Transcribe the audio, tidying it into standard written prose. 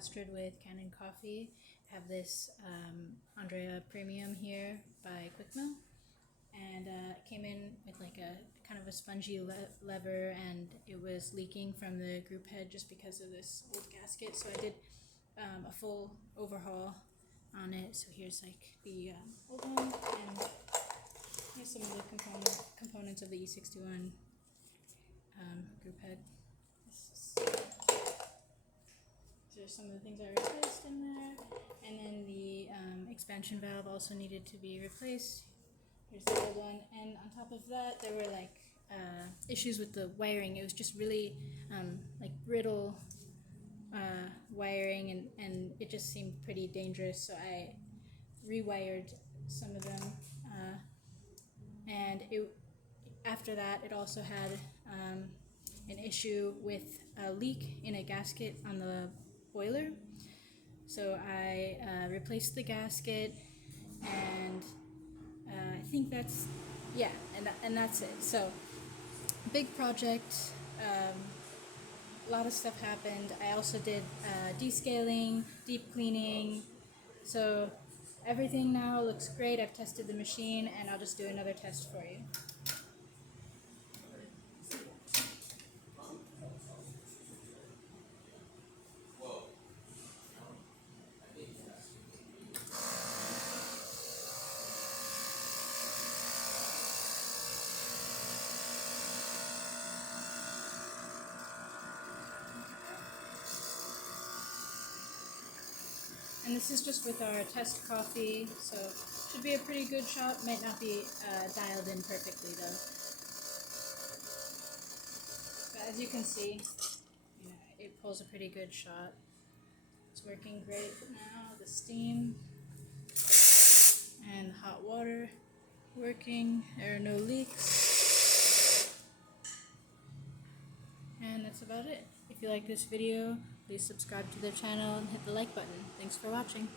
pastured with Kanen coffee. I have this Andreja Premium here by Quickmill, and it came in with like a kind of a spongy lever, and it was leaking from the group head just because of this old gasket. So I did a full overhaul on it. So here's like the old one, and here's some of the components of the E61 group head. These are some of the things I replaced in there, and then the expansion valve also needed to be replaced. Here's the old one, and on top of that, there were like issues with the wiring. It was just really like brittle wiring, and it just seemed pretty dangerous. So I rewired some of them, and after that, it also had an issue with a leak in a gasket on the boiler. So I replaced the gasket, and I think that's, yeah, and that's it. So big project, a lot of stuff happened. I also did descaling, deep cleaning, so everything now looks great. I've tested the machine, and I'll just do another test for you. And this is just with our test coffee, so should be a pretty good shot. Might not be dialed in perfectly though. But as you can see, it pulls a pretty good shot. It's working great now. The steam and the hot water working. There are no leaks. And that's about it. If you like this video, please subscribe to the channel and hit the like button. Thanks for watching.